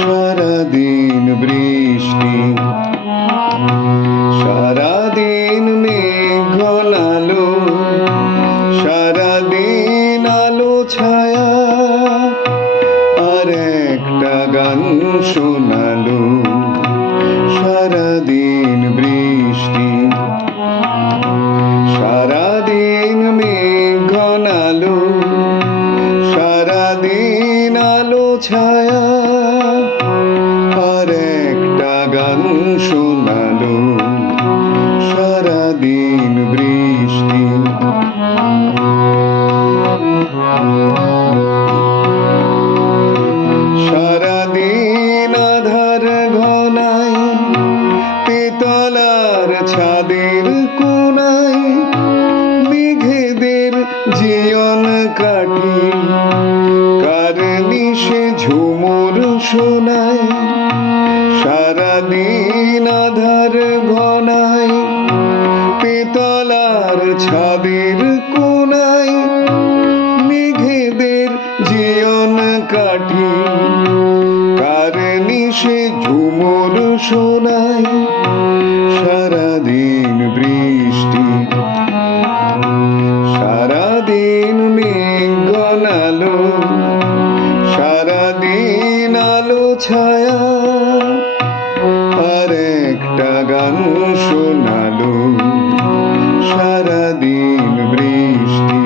সারাদিন বৃষ্টি, সারাদিন মেঘ ঘনালো, সারাদিন আলো ছায়া আর একটা গান শোনালো। সারাদিন বৃষ্টি, সারাদিন মেঘ ঘনালো, সারাদিন আলো ছায়া আর একটা গান শোনালো। সারাদিন বৃষ্টি, সারাদিন আধার ঘনায়, তেতলার ছাদের কোনায় মেঘেদের জীবন কাটি, কার নিশে ঝুমুর শোনায়। সারাদিন আধার ঘনায়, তেতলার ছাদের কোনায় মেঘেদের জীবন কাটি, কার নিশে ঝুমুর শোনায়। সারাদিন বৃষ্টি, সারাদিন মেঘ ঘনালো, সারাদিন আলো ছায়া আর একটা গান শোনালো। সারাদিন বৃষ্টি,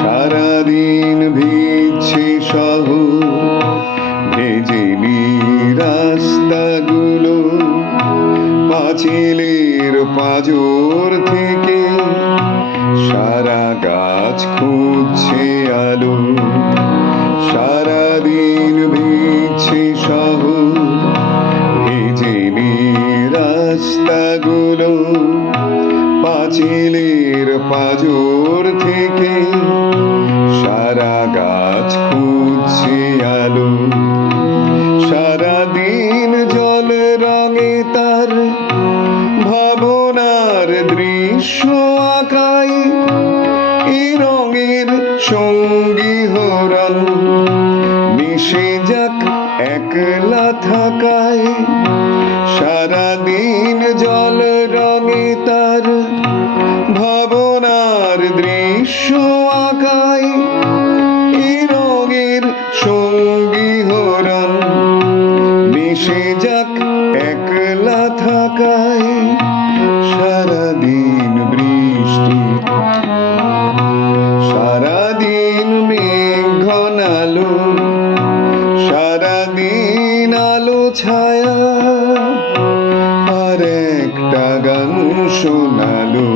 সারাদিন ভিজছে শহর, ভেজেলি রাস্তাগুলো, পাঁচিলের পাঁজর থেকে সারা গাছ খুঁজছে আলো। সারাদিন ভিজছে শহর, ভেজেলি রাস্তাগুলো, পাঁচিলের পাঁজর থেকে সারা গাছ খুঁজছে আলো। সারাদিন জল রঙে তার ভাবনার দৃশ্য আঁকায়, এ রঙের সঙ্গী হরণ মিশে যাক একলা থাকায়। সারাদিন জল রঙে তার ভাবনার দৃশ্য আঁকায়, এ রঙের সঙ্গী হরণ মিশে যাক একলা থাকায়। সারাদিন বৃষ্টি, সারাদিন মেঘ ঘনালো, সারাদিন আলো ছায়া আর একটা গান শোনালো।